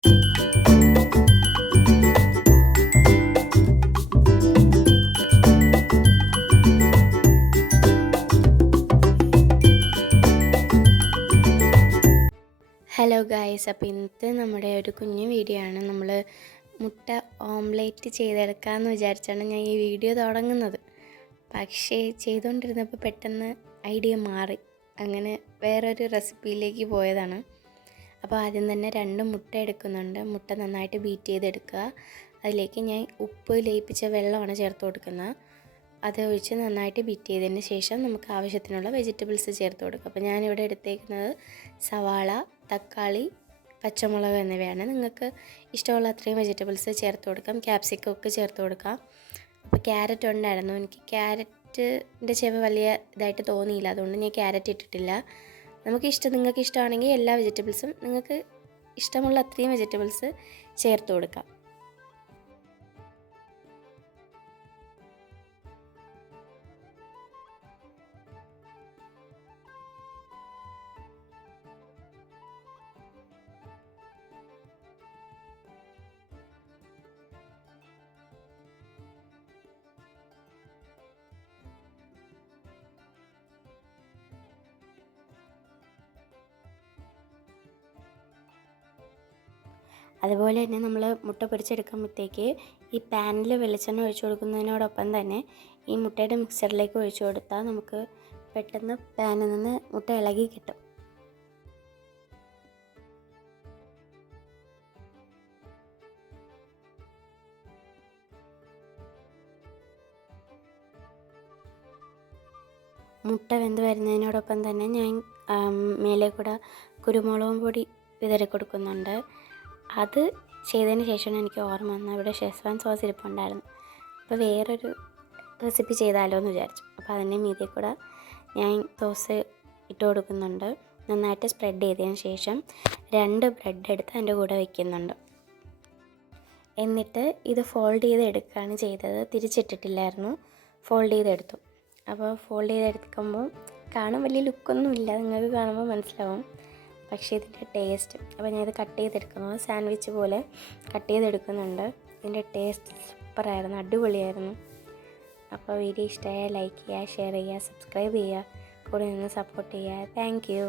Hello guys, അപ്പോൾ ഇന്നത്തെ നമ്മുടെ ഒരു കുഞ്ഞു വീഡിയോ ആണ്. നമ്മൾ മുട്ട ഓംലേറ്റ് ചെയ്തെടുക്കാമെന്ന് വിചാരിച്ചാണ് ഞാൻ ഈ വീഡിയോ തുടങ്ങുന്നത്. പക്ഷേ ചെയ്തുകൊണ്ടിരുന്നപ്പോൾ പെട്ടെന്ന് ഐഡിയ മാറി, അങ്ങനെ വേറൊരു റെസിപ്പിയിലേക്ക് പോയതാണ്. അപ്പോൾ ആദ്യം തന്നെ 2 മുട്ട എടുക്കുന്നുണ്ട്. മുട്ട നന്നായിട്ട് ബീറ്റ് ചെയ്തെടുക്കുക. അതിലേക്ക് ഞാൻ ഉപ്പ് ലയിപ്പിച്ച വെള്ളമാണ് ചേർത്ത് കൊടുക്കുന്നത്. അത് ഒഴിച്ച് നന്നായിട്ട് ബീറ്റ് ചെയ്തതിന് ശേഷം നമുക്ക് ആവശ്യത്തിനുള്ള വെജിറ്റബിൾസ് ചേർത്ത് കൊടുക്കുക. അപ്പോൾ ഞാനിവിടെ എടുത്തേക്കുന്നത് സവാള, തക്കാളി, പച്ചമുളക് എന്നിവയാണ്. നിങ്ങൾക്ക് ഇഷ്ടമുള്ള അത്രയും വെജിറ്റബിൾസ് ചേർത്ത് കൊടുക്കാം. ക്യാപ്സിക്കം ഒക്കെ ചേർത്ത് കൊടുക്കാം. അപ്പോൾ ക്യാരറ്റ് ഉണ്ടായിരുന്നു. എനിക്ക് ക്യാരറ്റിൻ്റെ ചെവ വലിയ ഇതായിട്ട് തോന്നിയില്ല, അതുകൊണ്ട് ഞാൻ ക്യാരറ്റ് ഇട്ടിട്ടില്ല. നിങ്ങൾക്ക് ഇഷ്ടമാണെങ്കിൽ എല്ലാ വെജിറ്റബിൾസും നിങ്ങൾക്ക് ഇഷ്ടമുള്ള അത്രയും വെജിറ്റബിൾസ് ചേർത്ത് കൊടുക്കാം. അതുപോലെ തന്നെ നമ്മൾ മുട്ട പൊരിച്ചെടുക്കുമ്പോഴത്തേക്ക് ഈ പാനിൽ വെളിച്ചെണ്ണ ഒഴിച്ചു കൊടുക്കുന്നതിനോടൊപ്പം തന്നെ ഈ മുട്ടയുടെ മിക്സറിലേക്ക് ഒഴിച്ചു കൊടുത്താൽ നമുക്ക് പെട്ടെന്ന് പാനിൽ നിന്ന് മുട്ട ഇളകി കിട്ടും. മുട്ട വെന്ത് വരുന്നതിനോടൊപ്പം തന്നെ ഞാൻ മേലെ കൂടെ കുരുമുളകും പൊടി വിതറി കൊടുക്കുന്നുണ്ട്. അത് ചെയ്തതിന് ശേഷമാണ് എനിക്ക് ഓർമ്മ വന്നത് ഇവിടെ ഷെസ്വാൻ സോസ് ഇരിപ്പുണ്ടായിരുന്നു. അപ്പോൾ വേറൊരു റെസിപ്പി ചെയ്താലോ എന്ന് വിചാരിച്ചു. അപ്പോൾ അതിൻ്റെ മീതെ കൂടെ ഞാൻ സോസ് ഇട്ട് കൊടുക്കുന്നുണ്ട്. നന്നായിട്ട് സ്പ്രെഡ് ചെയ്തതിന് ശേഷം 2 ബ്രെഡ് എടുത്ത് അതിൻ്റെ കൂടെ വയ്ക്കുന്നുണ്ട്. എന്നിട്ട് ഇത് ഫോൾഡ് ചെയ്തെടുക്കുകയാണ് ചെയ്തത്. തിരിച്ചിട്ടിട്ടില്ലായിരുന്നു, ഫോൾഡ് ചെയ്തെടുത്തു. അപ്പോൾ ഫോൾഡ് ചെയ്തെടുക്കുമ്പോൾ കാണാൻ വലിയ ലുക്കൊന്നുമില്ല, നിങ്ങൾക്ക് കാണുമ്പോൾ മനസ്സിലാവും. പക്ഷേ ഇതിൻ്റെ ടേസ്റ്റ്, അപ്പോൾ ഞാനിത് കട്ട് ചെയ്തെടുക്കുന്നു, സാൻഡ്വിച്ച് പോലെ കട്ട് ചെയ്തെടുക്കുന്നുണ്ട്. ഇതിൻ്റെ ടേസ്റ്റ് സൂപ്പറായിരുന്നു, അടിപൊളിയായിരുന്നു. അപ്പോൾ വീഡിയോ ഇഷ്ടമായാൽ ലൈക്ക് ചെയ്യുക, ഷെയർ ചെയ്യുക, സബ്സ്ക്രൈബ് ചെയ്യുക, കൂടെ നിന്ന് സപ്പോർട്ട് ചെയ്യുക. Thank you.